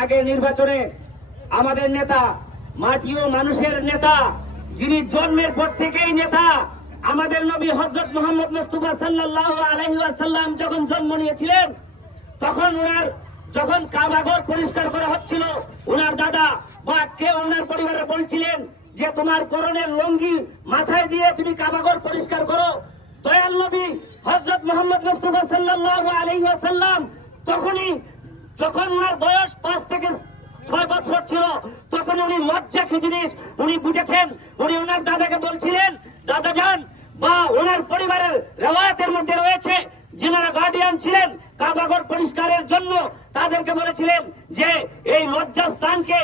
আগের নির্বাচনে আমাদের নেতা, মাটি ও মানুষের নেতা, যিনি জন্মের পর থেকেই নেতা, আমাদের নবী হযরত মুহাম্মদ মুস্তাফা সাল্লাল্লাহু আলাইহি ওয়াসাল্লাম যখন জন্ম নিয়েছিলেন, তখন যখন কাবাঘর পরিষ্কার করা হচ্ছিল, ওনার দাদা বা কেউ ওনার পরিবারে বলছিলেন যে তোমার পরনের লুঙ্গি মাথায় দিয়ে তুমি কাবাঘর পরিষ্কার করো। দয়াল নবী হযরত মুহাম্মদ মুস্তাফা সাল্লাল্লাহু আলাইহি ওয়াসাল্লাম তখনই, যখন ওনার বয়স 5 থেকে 6 বছর ছিল, তখন উনি লজ্জা কি জিনিস উনি বুঝেছেন। উনি ওনার দাদাকে বলছিলেন, দাদা যান, বা ওনার পরিবারের রেওয়ায়াতের মধ্যে রয়েছে যিনারা গার্ডিয়ান ছিলেন কাবাঘর পরিষ্কারের জন্য, তাদেরকে বলেছিলেন যে এই লজ্জা স্থানকে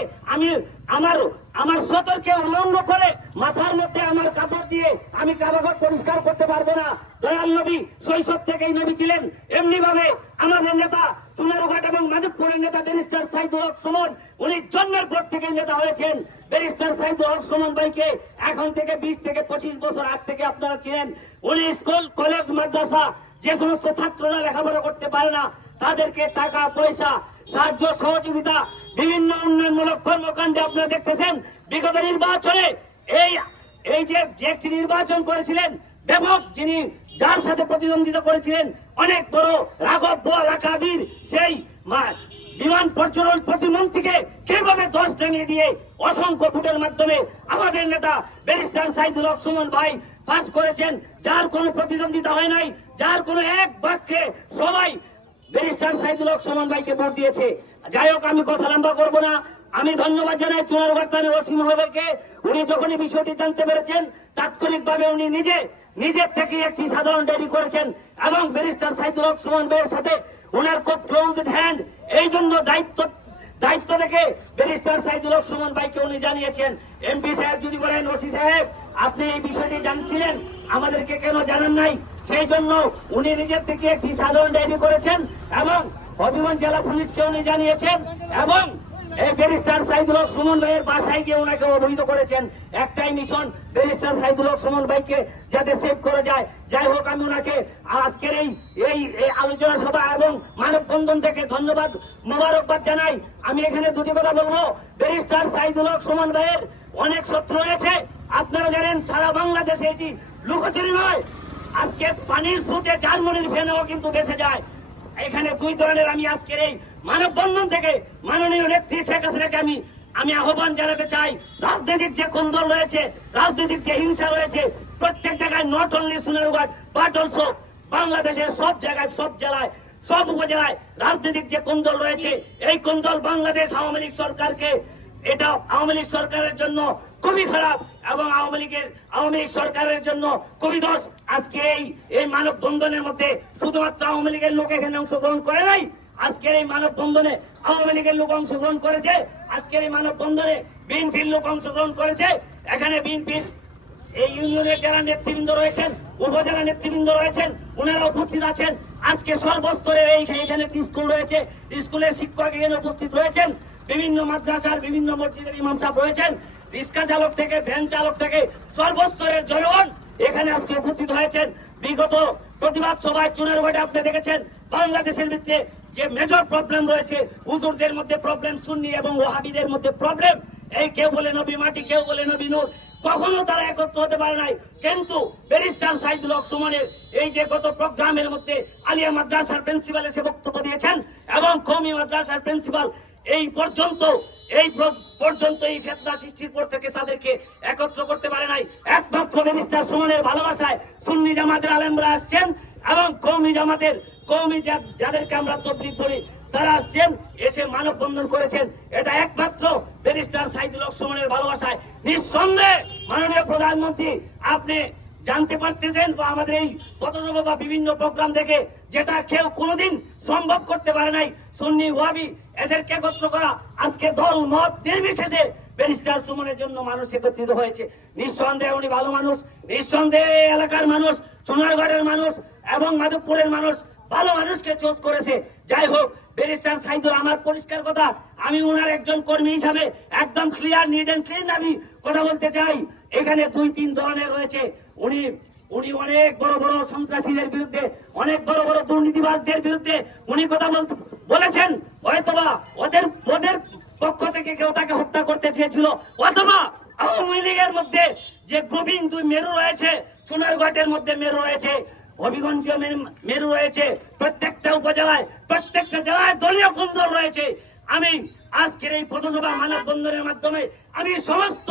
আমার সতর্কে উলঙ্গ করে মাথার মধ্যে আমার কাপড় দিয়ে আমি কাবাঘর পরিষ্কার করতে পারবো না। দয়াল নবী শৈশব থেকেই নবী ছিলেন। এমনি ভাবে আমাদের নেতা চুনারুঘাট এবং মাধবপুরের নেতা ব্যারিস্টার সাইদুল হক সুমন, উনি জন্মের পর থেকে নেতা হয়েছেন। ব্যারিস্টার সাইদুল হক সুমন ভাইকে এখন থেকে 20 থেকে 25 বছর আগ থেকে আপনারা চিনেন। উনি স্কুল, কলেজ, মাদ্রাসা, যে সমস্ত ছাত্ররা লেখাপড়া করতে পারে না তাদেরকে টাকা পয়সা, সাহায্য সহযোগিতা, বিভিন্ন উন্নয়নমূলক কর্মকাণ্ডে আপনারা দেখতেছেন। বিগত নির্বাচনে এই যে নির্বাচন করেছিলেন, ব্যাপক যিনি যার সাথে প্রতিদ্বন্দ্বিতা করেছিলেন, অনেক বড় রাঘব বোয়াল আকাবির, সেই বিমান পর্যটন প্রতিমন্ত্রীকে কিভাবে দোষ টাঙিয়ে দিয়ে অসংখ্য ভোটের মাধ্যমে আমাদের নেতা ব্যারিস্টার সাইদুল হক সুমন ভাই পাস করেছেন। যার কোনো প্রতিদ্বন্দ্বিতা হয় নাই, যার কোনো এক বাক্যে সবাই ব্যারিস্টার সাইদুল হক সুমন ভাইকে ভোট দিয়েছে। যাই হোক, আমি কথা লম্বা করবো না। আমি ধন্যবাদ জানাই চুনারুঘাট থানার ওসি মহোদয়কে। উনি যখনই বিষয়টি জানতে পেরেছেন, তাৎক্ষণিকভাবে উনি নিজের থেকে একটি সাধারণ ডায়েরি করেছেন এবং ব্যারিস্টার সাইদুল হক সুমন ভাইয়ের সাথে ওনার খুব ক্লোজড হ্যান্ড, এই জন্য দায়িত্ব থেকে ব্যারিস্টার সাইদুল হক সুমন ভাইকে উনি জানিয়েছেন। এমপি সাহেব যদি বলেন, ওসি সাহেব আপনি এই বিষয়টি জানছিলেন, আমাদেরকে কেন জানান নাই, সেই জন্য উনি নিজের থেকে একটি সাধারণ ডায়েরি করেছেন এবং হবিগঞ্জ জেলা পুলিশকে উনি জানিয়েছেন এবং এই ব্যারিস্টার সাইদুল হক সুমন ভাইয়ের বাসায় গিয়ে ওনাকে অবহিত করেছেন। একটাই মিশন, ব্যারিস্টার সাইদুল হক সুমন ভাইকে যাতে সেভ করা যায়। যাই হোক, আমি ওনাকে আজকের এই আলোচনা সভা এবং মানববন্ধন থেকে ধন্যবাদ, মোবারকবাদ জানাই। আমি এখানে দুটি কথা বলবো। ব্যারিস্টার সাইদুল হক সুমন ভাইয়ের অনেক শত্রু রয়েছে, আপনারা জানেন। সারা বাংলাদেশে এটি লুকোচুরি নয়। আজকে পানির স্রোতে জার্মানির ফেনেও কিন্তু বেঁচে যায়। এখানে দুই ধরনের আমি আজকের এই মানববন্ধন থেকে মাননীয় নেত্রী শেখ হাসিনাকে আমি আহ্বান জানাতে চাই। রাজনৈতিক যে কোন্দল রয়েছে, রাজনৈতিক যে হিংসা রয়েছে, প্রত্যেক জায়গায়, not only Sonarughat but also বাংলাদেশের সব জায়গায়, সব জেলায়, সব উপজেলায় রাজনৈতিক যে কোন্দল রয়েছে, এই কোন্দল বাংলাদেশ আওয়ামী লীগ সরকারকে, এটা আওয়ামী লীগ সরকারের জন্য খুবই খারাপ এবং আওয়ামী লীগ সরকারের জন্য খুবই দোষ। আজকে এই মানববন্ধনের মধ্যে শুধুমাত্র আওয়ামী লীগের লোক এখানে অংশগ্রহণ করে নাই, আজকের এই মানববন্ধনে আওয়ামী লীগের লোক অংশগ্রহণ করেছে, আজকের এই মানববন্ধনে বিএনপির লোক অংশগ্রহণ করেছে। এখানে বিএনপির এই ইউনিয়নের যারা নেতৃবৃন্দ রয়েছেন, উপজেলা নেতৃবৃন্দ রয়েছেন, ওনারা উপস্থিত আছেন। আজকে সর্বস্তরের এখানে একটি স্কুল রয়েছে, স্কুলের শিক্ষক এখানে উপস্থিত রয়েছেন, বিভিন্ন মাদ্রাসার, বিভিন্ন মসজিদের ইমাম সাহেব রয়েছেন, রিক্সা চালক থেকে ভ্যান চালক থেকে সর্বস্তরের জনগণ এখানে আজকে উপস্থিত হয়েছেন। বিগত প্রতিবাদ সভায় চুনারুঘাটে আপনি দেখেছেন বাংলাদেশের ভিত্তিতে যে মেজর প্রবলেম রয়েছে, হুজুরদের মধ্যে প্রবলেম, সুন্নি এবং ওয়াহাবিদের মধ্যে প্রবলেম। এই কেউ বলে নবী মাটি, কেউ বলে নবী নূর, কখনো তারা একত্র হতে পারে নাই। কিন্তু ব্যারিস্টার সাইদুল হক সুমনের এই যে গত প্রোগ্রামের মধ্যে আলিয়া মাদ্রাসার প্রিন্সিপাল এসে বক্তব্য দিয়েছেন এবং কওমি মাদ্রাসার প্রিন্সিপাল এই পর্যন্ত এই ফিতনা সৃষ্টির পর থেকে তাদেরকে একত্র করতে পারে নাই। একমাত্র ব্যারিস্টার সুমনের ভালোবাসায় সুন্নি জামাতের আলেমরা আসছেন এবং কওমি যাদেরকে আমরা তবলিগ বলি তারা আসছেন, এসে মানববন্ধন করেছেন। এটা একমাত্র ব্যারিস্টার সাইদুল হক সুমনের ভালোবাসায়। নিঃসন্দেহে মাননীয় প্রধানমন্ত্রী, আপনি জানতে পারতেছেন বা আমাদের এই পথসভা বা বিভিন্ন প্রোগ্রাম দেখে, যেটা কেউ কোনোদিন সম্ভব করতে পারে নাই, সুন্নি ওয়াহাবি এদেরকে একত্র করা। আজকে দল মত নির্বিশেষে ব্যারিস্টার সুমনের জন্য মানুষ একত্রিত হয়েছে। নিঃসন্দেহে উনি ভালো মানুষ, নিঃসন্দেহে এলাকার মানুষ, চুনারুঘাটের মানুষ এবং মাধবপুরের মানুষ ভালো মানুষকে চুজ করেছে। যাই হোক, ব্যারিস্টার সাইদুল, আমার পরিষ্কার কথা, আমি ওনার একজন কর্মী হিসাবে একদম ক্লিয়ার, নিট এন্ড ক্লিন আমি কথা বলতে চাই। এখানে 2-3 ধরনের রয়েছে। উনি অনেক বড় বড় সন্ত্রাসীদের বিরুদ্ধে, অনেক বড় বড় দুর্নীতিবাজদের বিরুদ্ধে উনি কথা বলেছেন হয়তোবা ওদের ওদের পক্ষ থেকে কেউ তাকে হত্যা করতে চেয়েছিল, অথবা আওয়ামী লীগের মধ্যে যে প্রবীণ দুই মেরু রয়েছে, সোনারঘাটের মধ্যে মেরু রয়েছে, হবিগঞ্জীয় মেরু রয়েছে, প্রত্যেকটা উপজেলায় প্রত্যেকটা জেলায় দলীয় কুন্দল রয়েছে। আমি আজকের এই পথসভা মানববন্ধনের মাধ্যমে আমি সমস্ত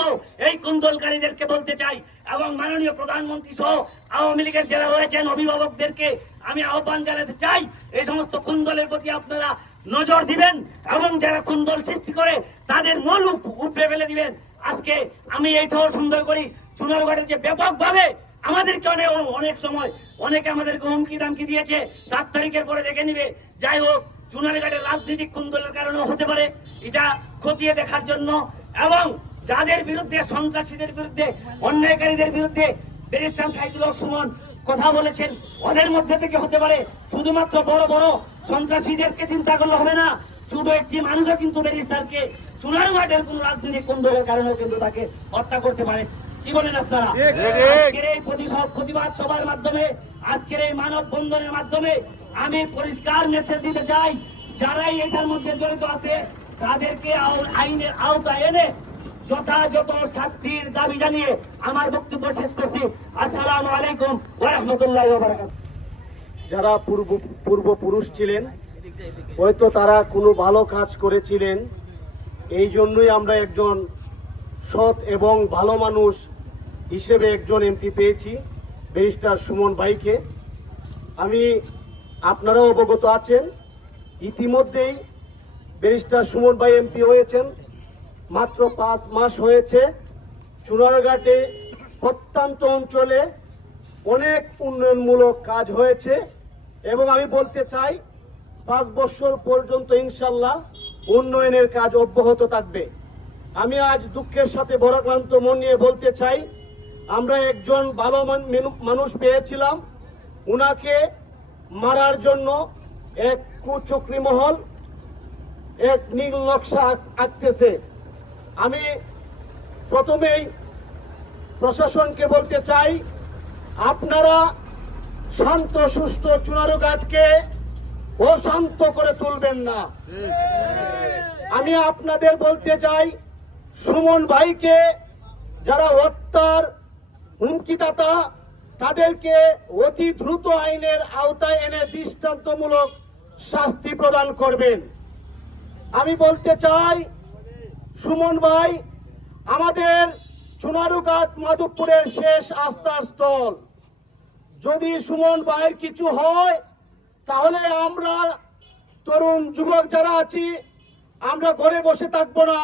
এই কুন্দলকারীদেরকে বলতে চাই এবং মাননীয় প্রধানমন্ত্রী সহ আওয়ামী লীগের যারা রয়েছেন অভিভাবকদেরকে আমি আহ্বান জানাতে চাই, এই সমস্ত কুন্দলের প্রতি আপনারা নজর দিবেন এবং যারা কুন্দল সৃষ্টি করে তাদের মূল উপড়ে ফেলে দিবেন। আজকে আমি এইটাও সন্দেহ করি সোনারঘাটে যে ব্যাপকভাবে আমাদেরকে অনেক সময় অনেকে আমাদেরকে হুমকি দামকি দিয়েছে 7 তারিখের পরে দেখে নিবে। যাই হোক, সোনারঘাটের রাজনৈতিক কুন্দলের কারণেও হতে পারে, এটা খতিয়ে দেখার জন্য এবং যাদের বিরুদ্ধে সন্ত্রাসীদের বিরুদ্ধে অন্যায়কারীদের বিরুদ্ধে ব্যারিস্টার সাইদুল হক সুমন কথা বলেছেন, ওদের মধ্যে থেকে হতে পারে। শুধুমাত্র বড় বড় সন্ত্রাসীদেরকে চিন্তা করলে হবে না, ছোট একটি মানুষও কিন্তু ব্যারিস্টারকে সোনারঘাটের কোন রাজনৈতিক কুন্দলের কারণেও কিন্তু তাকে হত্যা করতে পারে। কি বলেন আপনারা? আজকের এই প্রতিবাদ সভার মাধ্যমে, আজকের এই মানববন্ধনের মাধ্যমে আমি পরিষ্কার মেসেজ দিতে চাই, যারাই এটার মধ্যে জড়িত আছে তাদেরকে আইনের আওতায় এনে যথাযথ শাস্তির দাবি জানিয়ে আমার বক্তব্য শেষ করছি। আসসালামু আলাইকুম ওয়া রাহমাতুল্লাহি ওয়া বারাকাতুহু। যারা পূর্বপুরুষ ছিলেন, হয়তো তারা কোনো ভালো কাজ করেছিলেন, এই জন্যই আমরা একজন সৎ এবং ভালো মানুষ হিসেবে একজন এমপি পেয়েছি, ব্যারিস্টার সুমন ভাইকে। আপনারাও অবগত আছেন, ইতিমধ্যেই ব্যারিস্টার সুমন ভাই এমপি হয়েছেন, মাত্র 5 মাস হয়েছে। সোনারঘাটে প্রত্যন্ত অঞ্চলে অনেক উন্নয়নমূলক কাজ হয়েছে এবং আমি বলতে চাই 5 বছর পর্যন্ত ইনশাল্লাহ উন্নয়নের কাজ অব্যাহত থাকবে। আমি আজ দুঃখের সাথে ভারাক্রান্ত মন নিয়ে বলতে চাই, আমরা একজন ভালো মানুষ পেয়েছিলাম, উনাকে মারার জন্য এক কুচক্রী মহল এক নীল নকশা আঁকতেছে। আমি প্রথমেই প্রশাসনকে বলতে চাই, আপনারা শান্ত সুষ্ঠু সোনারঘাটকে অশান্ত করে তুলবেন না। আমি আপনাদের বলতে চাই, সুমন ভাইকে যারা হত্যার হুমকিদাতা তাদেরকে অতি দ্রুত আইনের আওতায় এনে দৃষ্টান্তমূলক শাস্তি প্রদান করবেন। আমি বলতে চাই, সুমন ভাই আমাদের সোনারঘাট মাধবপুরের শেষ আস্থার স্থল। যদি সুমন ভাইয়ের কিছু হয় তাহলে আমরা তরুণ যুবক যারা আছি আমরা ঘরে বসে থাকবো না,